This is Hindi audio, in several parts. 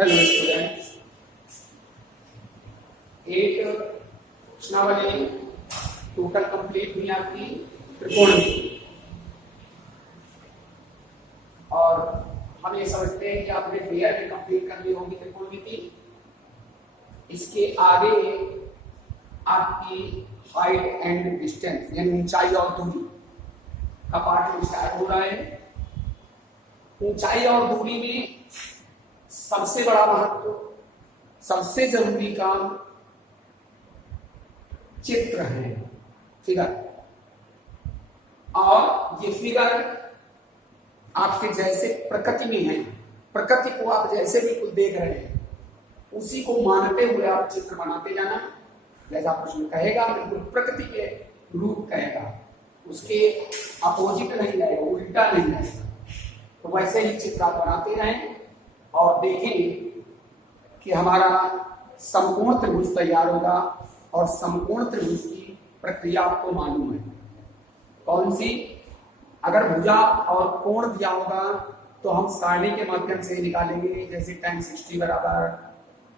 हेलो स्टूडेंट्स, एक प्रश्नावली टोटल कंप्लीट हुई आपकी त्रिकोणमिति। और हम ये समझते हैं कि आपने पेयर में कंप्लीट कर ली होगी त्रिकोणमिति। इसके आगे आपकी हाइट एंड डिस्टेंस यानी ऊंचाई और दूरी का पार्ट स्टार्ट हो रहा है। ऊंचाई और दूरी में सबसे बड़ा महत्व, सबसे जरूरी काम चित्र है, फिगर। और ये फिगर आपके जैसे प्रकृति में है, प्रकृति को आप जैसे बिल्कुल देख रहे हैं उसी को मानते हुए आप चित्र बनाते जाना। जैसा प्रश्न कहेगा बिल्कुल प्रकृति के रूप कहेगा, उसके अपोजिट नहीं रहेगा, उल्टा नहीं रहेगा। तो वैसे ही चित्र आप बनाते रहें और देखेंगे कि हमारा समकोण त्रिभुज तैयार होगा। और समकोण त्रिभुज की प्रक्रिया आपको मालूम है कौन सी। अगर भुजा और कोण दिया होगा तो हम सारणी के माध्यम से निकालेंगे, जैसे tan 60 बराबर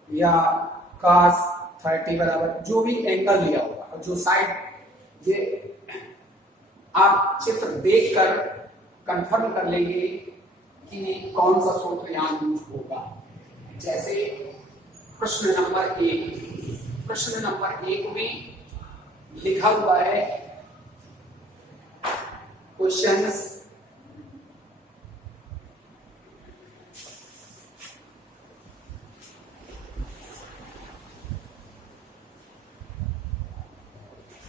या cos 30 बराबर, जो भी एंगल दिया होगा और जो साइड, ये आप चित्र देखकर कंफर्म कर लेंगे कि कौन सा सूत्र यहां यूज होगा। जैसे प्रश्न नंबर 1 में लिखा हुआ है क्वेश्चंस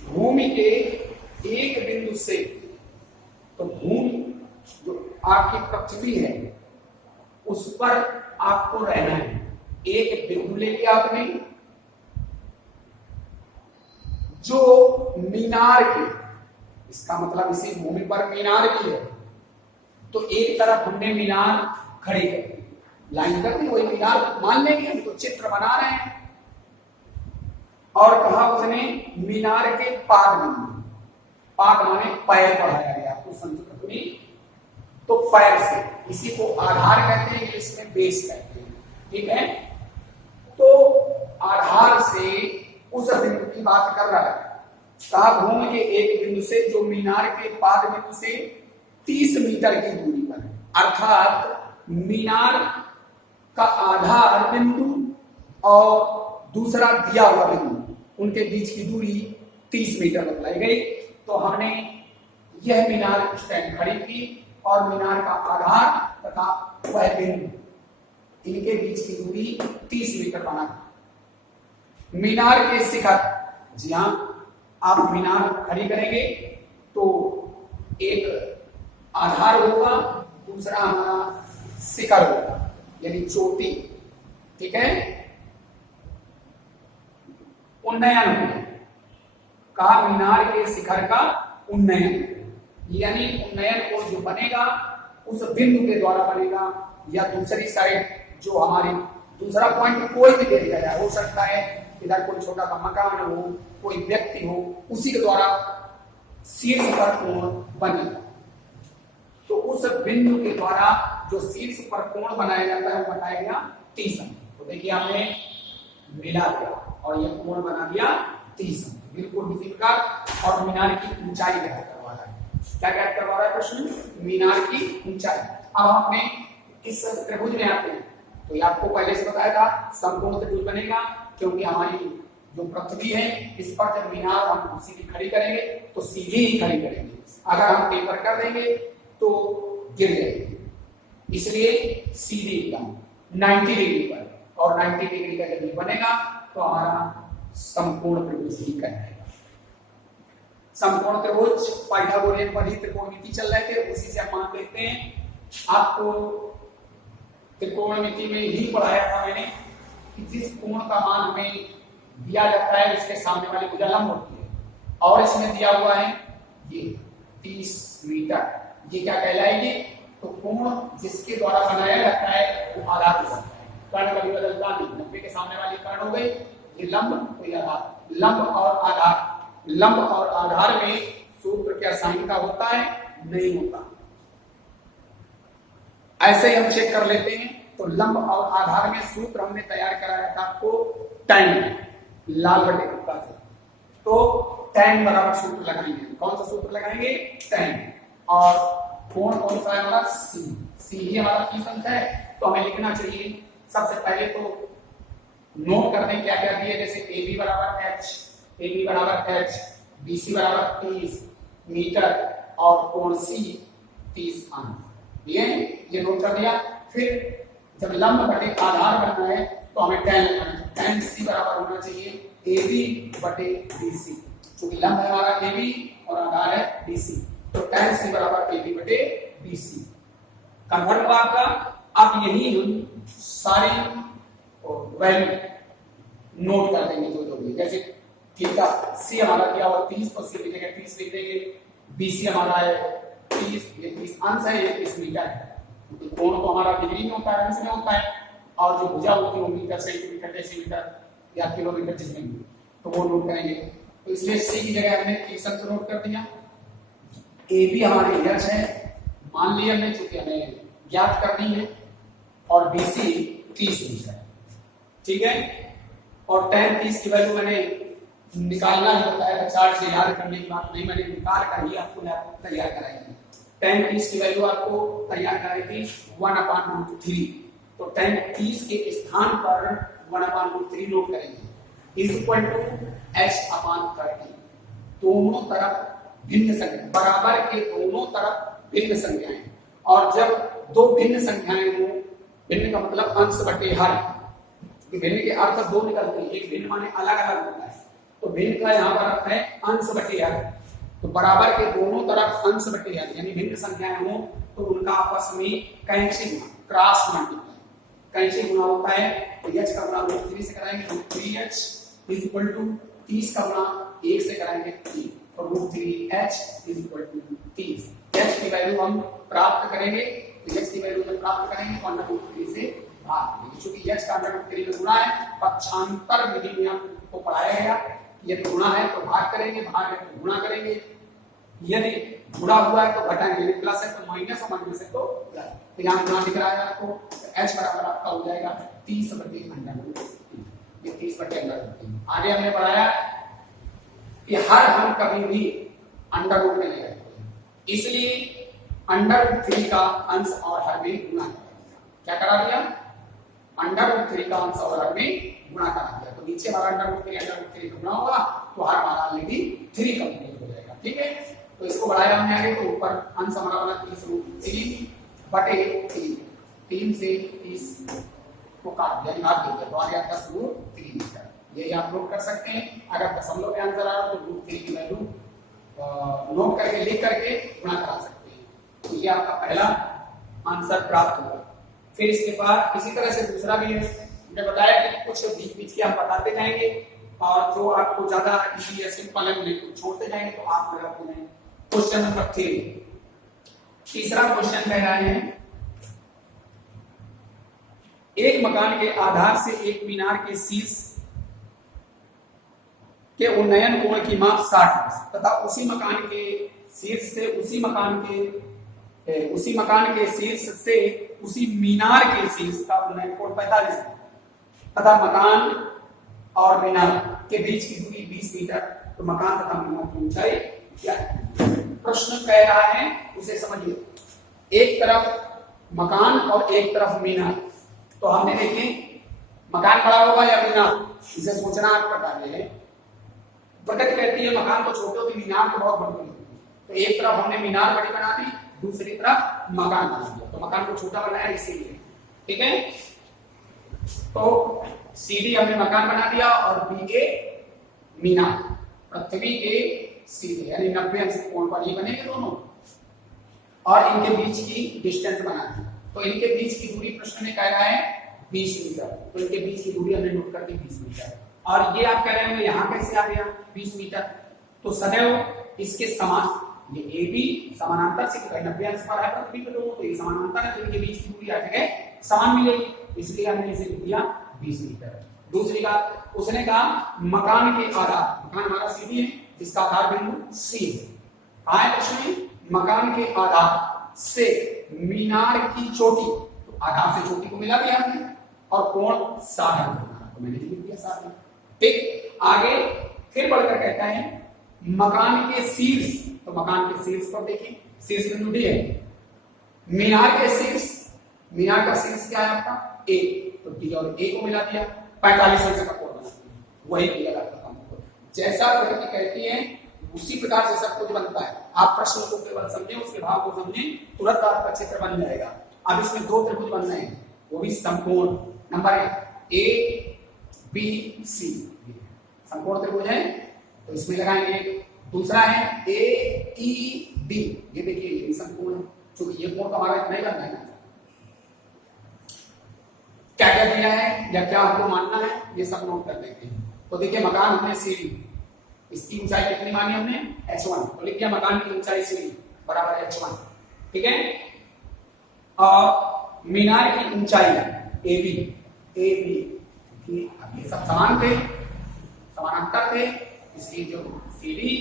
भूमि के एक बिंदु से, तो भूमि जो आपकी पृथ्वी है उस पर आपको रहना है। एक बिंदु ले लिया आपने जो मीनार के, इसका मतलब इसी भूमि पर मीनार भी है, तो एक तरफ हमने मीनार खड़ी कर दी, लाइन कर दी, वही मीनार मान लेंगे, हम तो चित्र बना रहे हैं। और कहा उसने मीनार के पाद बिंदु, पाद माने पैर पढ़ाया गया आपको संस्कृत में, तो पैर से, इसी को आधार कहते हैं, इंग्लिश में बेस कहते हैं, ठीक है। तो आधार से उस बिंदु की बात कर रहा है। कहा भूमि के एक बिंदु से जो मीनार के पाद बिंदु से 30 मीटर की दूरी पर है, अर्थात मीनार का आधार बिंदु और दूसरा दिया हुआ बिंदु, उनके बीच की दूरी 30 मीटर बतलाई गई। तो हमने यह मीनार स्टैंड खड़ी की और मीनार का आधार तथा वह बिंदु, इनके बीच की दूरी 30 मीटर बना। मीनार के शिखर, जी हां, आप मीनार खड़ी करेंगे तो एक आधार होगा, दूसरा हमारा शिखर होगा यानी चोटी, ठीक है। उन्नयन होगा, कहा मीनार के शिखर का उन्नयन, यानी उन्नयन को जो बनेगा उस बिंदु के द्वारा बनेगा, या दूसरी साइड जो हमारी दूसरा पॉइंट कोई भी दे दिया जाए, हो सकता है इधर कोई छोटा सा मकान हो, कोई व्यक्ति हो, उसी के द्वारा शीर्ष पर कोण बनेगा। तो उस बिंदु के द्वारा जो शीर्ष पर कोण बनाया जाता है वो बताया गया 30 अंक। तो देखिए हमने मिला दिया और ये कोण बना दिया 30 अंक, बिल्कुल इसी प्रकार। और मीनार की ऊंचाई ज्ञात करवा रहा है, क्या ज्ञात करवा रहा है प्रश्न, मीनार की ऊंचाई। अब हमने इस त्रिभुज में आते हैं, तो ये आपको पहले से बताया था समकोण त्रिभुज बनेगा, क्योंकि हमारी जो पृथ्वी है इस पर जब मीनार हम सीधी खड़ी करेंगे तो सीधी ही खड़ी करेंगे, अगर हम टेपर कर देंगे तो गिर जाएगी, इसलिए सीधी एकदम 90 डिग्री पर। और 90 डिग्री का जब बनेगा तो हमारा समकोण त्रिभुज ही कहलाएगा। समकोण त्रिभुज पाइथागोरियन पर ही त्रिकोणमिति चल रहे थे, उसी से हम मान लेते हैं। आपको त्रिकोणमिति में ही पढ़ाया था मैंने कि जिस कोण का मान हमें दिया जाता है उसके सामने वाली भुजा लंब होती है, और इसमें दिया हुआ है ये 30 मीटर, ये क्या कहलाएगी, तो कोण जिसके द्वारा बनाया जाता है वो आधार हो जाता है। कर्ण कभी बदलता नहीं, 90 के सामने वाली कर्ण हो गई, ये लंब तो ये आधार। लंब और आधार, लंब और आधार में सूत्र क्या साइन का होता है, नहीं होता। ऐसे ही हम चेक कर लेते हैं तो लंब और आधार में सूत्र हमने तैयार कराया था आपको tan लाल बटे कप्पा से। तो tan बराबर सूत्र लगाएंगे, कौन सा सूत्र लगाएंगे? tan। और कोण कौन सा है हमारा? सी ही हमारा की संख्या है। तो हमें लिखना चाहिए सबसे पहले तो नोट कर दें क्या क्या दिए, जैसे AB बराबर h, BC बराबर 30 मीटर और कोण C 30 अंश। ये नोट कर दिया। फिर जब लंब बटे आधार बनना है तो हमें tan लगाना है। tan C बराबर होना चाहिए AB बटे BC, क्योंकि लंब है हमारा AB और आधार है BC, तो tan C बराबर AB बटे BC। कन्वर्ट हुआ आपका। अब यही हम सारी वैल्यू नोट कर देंगे जो भी, जैसे थीटा C हमारा दिया हुआ 30, तो C की जगह 30 लिख देंगे। BC हमारा है 30, ये 30 अंश है, ये 30 मीटर है। कोण तो हमारा डिग्री में होता है, अंश में होता है, और जो भुजा होती है वो मीटर, सेंटीमीटर, डेसीमीटर या किलोमीटर जिसमें भी, तो वो नोट करेंगे। तो इसलिए C की जगह हमने 30 अंश नोट कर दिया। AB हमारे h है, मान लिया हमने, चूंकि हमें ज्ञात करनी है, और BC 30 मीटर, ठीक है। और tan 30 की वैल्यू मैंने निकालना ही बताया था, चार्ट से याद करने की बात नहीं, मैंने निकाल कर ही आपको तैयार कराई थी। tan 30 की वैल्यू आपको तैयार कराई थी 1/√3। तो tan 30 के स्थान पर 1/√3 नोट करेंगे, इज इक्वल टू h/30। दोनों तरफ भिन्न संख्या, बराबर के दोनों तरफ भिन्न संख्याएं, और जब दो भिन्न संख्याएं हो, भिन्न का मतलब अंश बटे हर, भिन्न के अर्थ दो निकलते हैं, एक भिन्न माने अलग अलग होता है, तो भिन्न का यहाँ पर अर्थ है अंश बटे हर। तो बराबर के दोनों तरफ अंश बटे हर, यानी भिन्न संख्याएं हो तो उनका आपस में कैंची गुणा, क्रॉस मल्टीप्लाई, कैंची गुणा होता है। तो h का गुणा √3 से कराएंगे तो 3h इज इक्वल टू 30 का गुणा 1 से कराएंगे 3, तो √3h is equal to 30। h की वैल्यू हम प्राप्त करेंगे, तो h की वैल्यू हम प्राप्त करेंगे तो √3 से भाग देंगे, क्योंकि h का √3 में गुणा है। पक्षांतर विधि में आपको पढ़ाया गया, यदि गुणा है तो भाग करेंगे, भाग है तो गुणा करेंगे, यदि गुणा हुआ है तो घटाएंगे, प्लस है तो माइनस और माइनस है तो प्लस। तो यहाँ गुणा दिख रहा है आपको, तो h बराबर आपका हो जाएगा 30/√3, ये 30/√3। आगे हमने पढ़ाया कि हर हम कभी भी अंडर में नहीं रखते, इसलिए √3 का अंश और हर में गुणा क्या करा दिया, √3 का अंश और हर में गुणा करा दिया। तो नीचे वाला √3 का गुणा होगा तो हर हमारा ऑलरेडी 3 कंप्लीट हो जाएगा, ठीक है। तो इसको बढ़ाया हमने आगे, तो ऊपर अंश हमारा वाला 30√3 बटे 3 से 30 को काट दिया, भाग दिया, तो आ गया 10√3 मीटर। ये आप नोट कर सकते हैं। अगर दशमलव में आंसर आ रहा तो √3 की वैल्यू नोट करके, लिख करके गुणा करा सकते हैं। तो ये आपका पहला आंसर प्राप्त हुआ। फिर इसके बाद इसी तरह से दूसरा भी है, मैंने बताया कि कुछ बीच बीच के हम बताते जाएंगे, और जो आपको ज्यादा इजी या सिंपल है उन्हें छोड़ते जाएंगे, तो आप लगाते जाएंगे। क्वेश्चन नंबर 3, तीसरा क्वेश्चन कह रहा है, एक मकान के आधार से एक मीनार के शीर्ष के उन्नयन कोण की माप 60 तथा उसी मकान के शीर्ष से उसी मकान के शीर्ष से उसी मीनार के शीर्ष का उन्नयन कोण 45 तथा मकान और मीनार के बीच की दूरी 20 मीटर, तो मकान तथा मीनार की ऊंचाई क्या है? प्रश्न कह रहा है, उसे समझिए। एक तरफ मकान और एक तरफ मीनार, तो हमने देखे मकान बड़ा होगा या मीनार, इसे सोचना आपका कार्य है। प्रकृति कहती है मकान तो छोटे होते, मीनार तो बहुत बड़ी होती है। तो एक तरफ हमने मीनार बड़ी बना दी, दूसरी तरफ मकान बना दिया, तो मकान को छोटा बनाया इसीलिए, ठीक है। तो सीधी हमने मकान बना दिया और बी के मीनार, पृथ्वी के सीधे यानी 90 अंश कोण पर ही बनेंगे दोनों, और इनके बीच की डिस्टेंस बना दी। तो इनके बीच की दूरी प्रश्न में कह रहा है 20 मीटर, तो इनके बीच की दूरी हमने नोट कर दी 20 मीटर। और ये आप कह रहे हैं यहाँ कैसे आ गया 20 मीटर, तो सदैव इसके समान, ये ए बी समानांतर से 90 अंश पर है पृथ्वी पे दोनों, तो ये समानांतर है, तो इनके बीच की दूरी आ जाएगी समान मिलेगी, इसलिए हमने इसे लिख दिया 20 मीटर। दूसरी बात, उसने कहा मकान के आधार, मकान हमारा सीधी है जिसका आधार बिंदु सी है, आए प्रश्न में मकान के आधार से मीनार की चोटी, तो आधार से चोटी को मिला दिया हमने और कोण 60 अंश, तो मैंने लिख दिया 60। ठीक, आगे फिर बढ़कर कहता है मकान के शीर्ष, तो मकान के शीर्ष पर देखिए, शीर्ष बिंदु डी है, मीनार के शीर्ष, मीनार का शीर्ष क्या है आपका ए, तो डी और ए को मिला दिया, 45 अंश का कोण बना दिया, वही किया जाता है। जैसा प्रकृति कहती है उसी प्रकार से सब कुछ बनता है। आप प्रश्न को केवल समझें, उसके भाव को समझें, तुरंत आपका चित्र बन जाएगा। अब इसमें दो त्रिभुज बन रहे हैं, वो भी समकोण, नंबर 1 ए बी सी समकोण त्रिभुज है, तो इसमें लगाएंगे। दूसरा है ए ई डी, ये देखिए ये भी समकोण है, क्योंकि ये कोण हमारा नहीं बनना है। क्या क्या दिया है या क्या आपको मानना है ये सब नोट कर लेते हैं। तो देखिए मकान हमने सीढ़ी, इसकी ऊंचाई कितनी मानी हमने h1, तो लिख दिया मकान की ऊंचाई सीढ़ी बराबर h1। ठीक है, और मीनार की ऊंचाई ab, ये सब समान थे, समानांतर थे, इसलिए जो सीढ़ी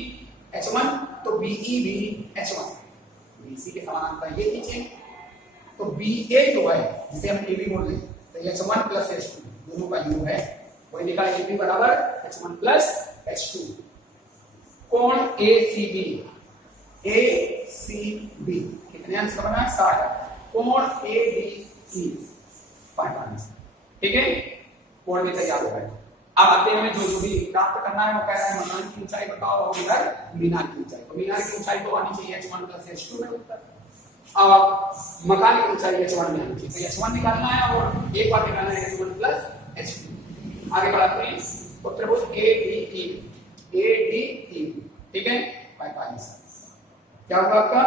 h1 तो BE भी h1, BC के समानांतर ये नीचे, तो BA जो है जिसे हम AB बोल रहे हैं, तो h1 प्लस h2 दोनों का योग है, वही लिखा AB बराबर h1 प्लस h2। कोण ACB, ACB कितने अंश का बना है 60, कोण ADE 45। ठीक है, कोण भी तैयार हो गए। अब आते हैं हमें जो भी प्राप्त करना है, वो कह रहा है मकान की ऊंचाई बताओ और इधर मीनार की ऊंचाई, तो मीनार की ऊंचाई तो आनी चाहिए h1 प्लस h2 में उत्तर, अब मकान की ऊंचाई h1 में आनी चाहिए, तो h1 निकालना है और एक बार निकालना है h1 प्लस h2। आगे बढ़ाते हैं, तो त्रिभुज ADE, ठीक है 45, क्या होगा आपका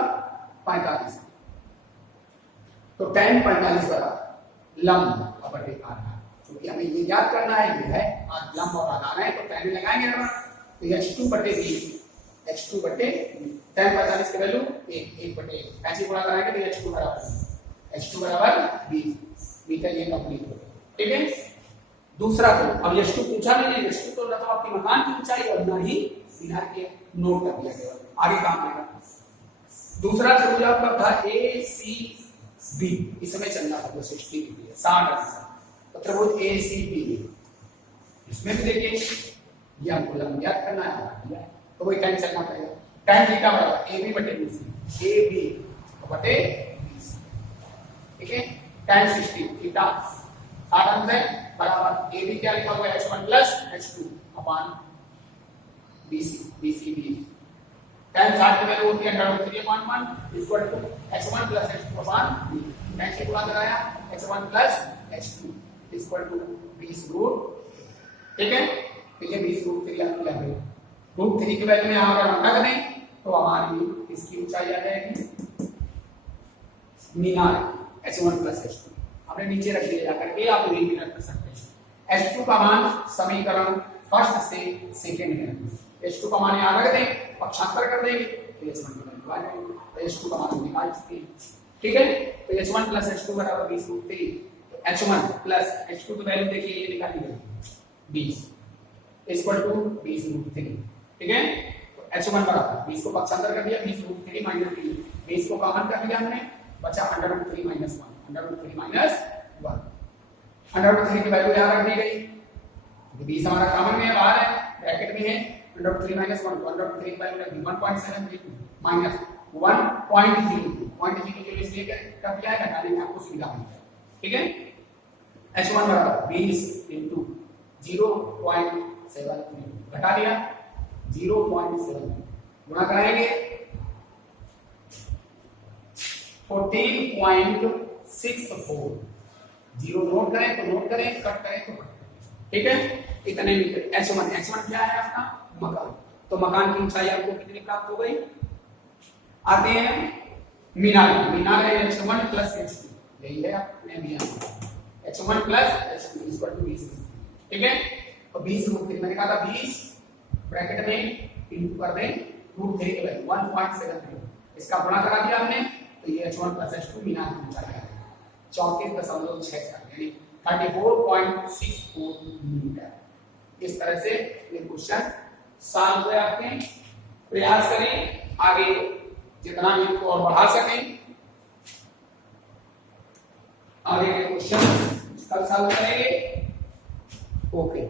45, तो tan 45 बराबर लंब अपटे आधार, क्योंकि हमें ये याद करना है ये है आज लंब और आधार है, तो tan लगाएंगे ना, तो h2 बटे b, h2 बटे tan 45 की वैल्यू 1 बटे 1 ऐसे गुणा कराएंगे तो h2 बराबर 20 मीटर, ये कंप्लीट हो गया। ठीक है, दूसरा तो अब h2 पूछा नहीं है, h2 तो ना तो आपकी मकान की ऊंचाई और ना ही मीनार के, नोट कर दिया गया, आगे काम आएगा। दूसरा त्रिभुज आपका था ACB, इस समय चल रहा था 60 डिग्री 60 अंश, तो त्रिभुज ACB, इसमें भी देखिए ये हमको लंब याद करना है, तो वही tan चलना पड़ेगा, tan थीटा बराबर AB बटे BC, AB बटे BC। ठीक है, tan 60 थीटा 60 अंश है बराबर AB क्या लिखा हुआ है h1 plus h2 upon BC, tan 60 की वैल्यू होती है √3/1 equal to h1 plus h2 upon b, tan से गुणा कराया h1 plus h2 equal to 20√। ठीक है, तो ये 20√3 आ गया, √3 की वैल्यू यहां अगर हम रख दें तो हमारी इसकी ऊंचाई आ जाएगी मीनार h1 प्लस h2, हमने नीचे रख दिया जाकर के, आप यही भी रख सकते हैं। h2 का मान समीकरण फर्स्ट से सेकंड में, h2 का मान यहां रख दें, पक्षांतर कर देंगे तो h1 की वैल्यू आ जाएगी, तो h2 का मान निकाल सकते हैं। ठीक है, तो h1 प्लस h2 बराबर 20√3, तो h1 प्लस h2 की वैल्यू देखिए ये निकाली गई 20 इक्वल टू 20√3। ठीक है, तो h1 बराबर 20 को पक्षांतर कर दिया, 20√3 माइनस 20 को कॉमन कर दिया हमने, बचा √3 माइनस 1, √3 माइनस 1, √3 की वैल्यू यहां रख दी गई, 20 हमारा कॉमन में है, बाहर है, ब्रैकेट में है, √3 माइनस 1, √3 की वैल्यू रख दी 1.732 माइनस 1.02, 0.02 के लिए इसलिए कर दिया है, घटाने में आपको सुविधा मिल जाए। ठीक है, h1 बराबर 20 into 0.732 घटा दिया 0.7 गुणा कराएंगे 14.64, जीरो नोट करें तो नोट करें, कट करें तो कट करें। ठीक है, इतने मीटर h1 क्या है आपका मकान, तो मकान की ऊंचाई आपको कितनी प्राप्त हो गई। आते हैं मीनार है h1 प्लस h2, यही है आपने दिया h1 plus h2 equal to 20। ठीक है, तो 20√3 मैंने कहा था 20 ब्रैकेट में इनटू कर दें √3 की वैल्यू 1.73, इसका गुणा करा दिया हमने, तो ये h1 प्लस h2 मीनार की ऊंचाई है 34.64 यानी 34.64 मीटर। इस तरह से ये क्वेश्चन सॉल्व हुए आपके। प्रयास करें आगे जितना भी इनको और बढ़ा सकें। आगे के क्वेश्चन कल सॉल्व करेंगे। ओके।